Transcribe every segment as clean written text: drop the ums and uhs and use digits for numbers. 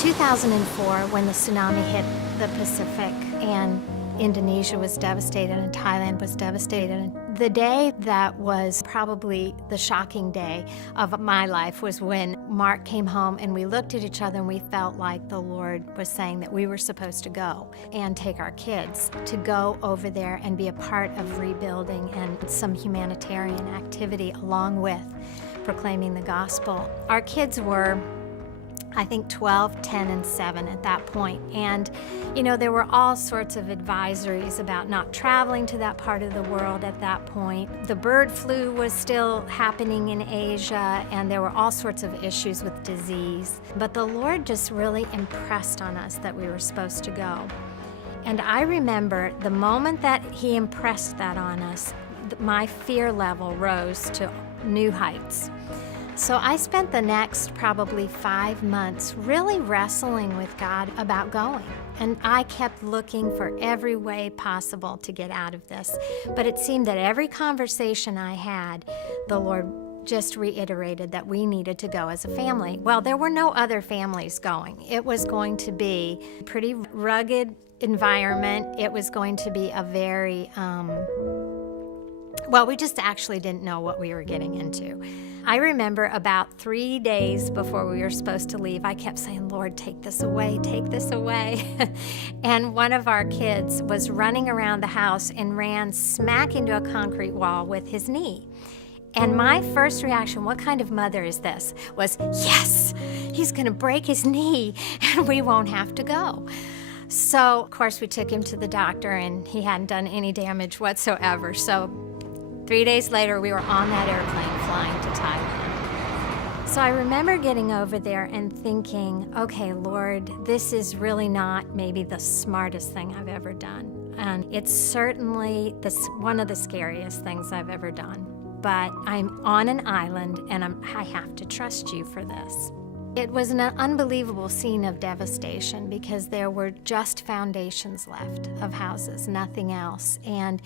2004, when the tsunami hit the Pacific and Indonesia was devastated and Thailand was devastated, the day that was probably the shocking day of my life was when Mark came home and we looked at each other and we felt like the Lord was saying that we were supposed to go and take our kids to go over there and be a part of rebuilding and some humanitarian activity along with proclaiming the gospel. Our kids were, I think, 12, 10, and 7 at that point. And, you know, there were all sorts of advisories about not traveling to that part of the world at that point. The bird flu was still happening in Asia, and there were all sorts of issues with disease. But the Lord just really impressed on us that we were supposed to go. And I remember the moment that He impressed that on us, my fear level rose to new heights. So I spent the next probably 5 months really wrestling with God about going. And I kept looking for every way possible to get out of this. But it seemed that every conversation I had, the Lord just reiterated that we needed to go as a family. Well, there were no other families going. It was going to be a pretty rugged environment. It was going to be a very, we just actually didn't know what we were getting into. I remember about 3 days before we were supposed to leave, I kept saying, Lord, take this away, take this away. And one of our kids was running around the house and ran smack into a concrete wall with his knee. And my first reaction, what kind of mother is this, was, yes, he's going to break his knee and we won't have to go. So, of course, we took him to the doctor and he hadn't done any damage whatsoever. So 3 days later, we were on that airplane flying to Thailand. So I remember getting over there and thinking, okay, Lord, this is really not maybe the smartest thing I've ever done. And it's certainly one of the scariest things I've ever done. But I'm on an island and I have to trust you for this. It was an unbelievable scene of devastation because there were just foundations left of houses, nothing else. And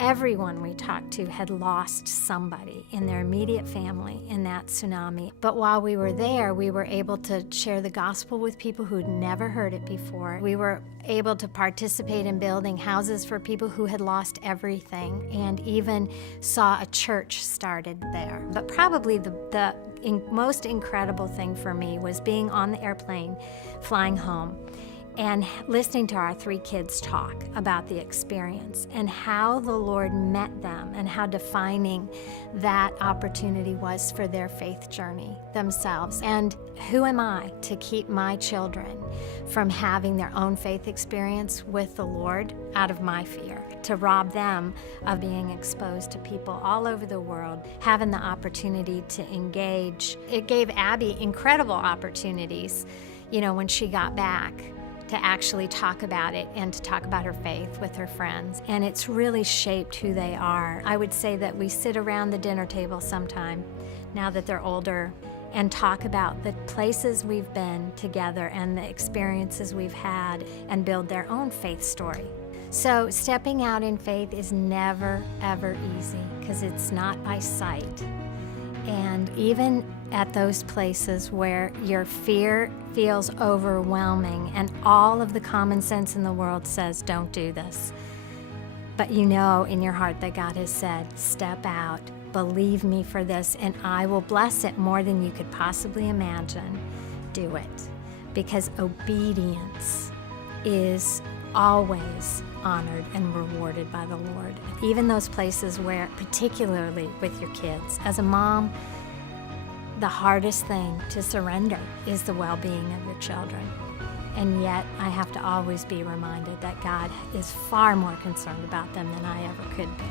everyone we talked to had lost somebody in their immediate family in that tsunami. But while we were there, we were able to share the gospel with people who'd never heard it before. We were able to participate in building houses for people who had lost everything, and even saw a church started there. But probably the most incredible thing for me was being on the airplane flying home and listening to our 3 kids talk about the experience and how the Lord met them and how defining that opportunity was for their faith journey themselves. And who am I to keep my children from having their own faith experience with the Lord out of my fear, to rob them of being exposed to people all over the world, having the opportunity to engage. It gave Abby incredible opportunities, when she got back, to actually talk about it and to talk about her faith with her friends. And it's really shaped who they are. I would say that we sit around the dinner table sometime, now that they're older, and talk about the places we've been together and the experiences we've had and build their own faith story. So stepping out in faith is never, ever easy because it's not by sight. And even at those places where your fear feels overwhelming and all of the common sense in the world says, don't do this. But you know in your heart that God has said, step out, believe me for this, and I will bless it more than you could possibly imagine. Do it. Because obedience is always honored and rewarded by the Lord. Even those places where, particularly with your kids, as a mom, the hardest thing to surrender is the well-being of your children. And yet I have to always be reminded that God is far more concerned about them than I ever could be.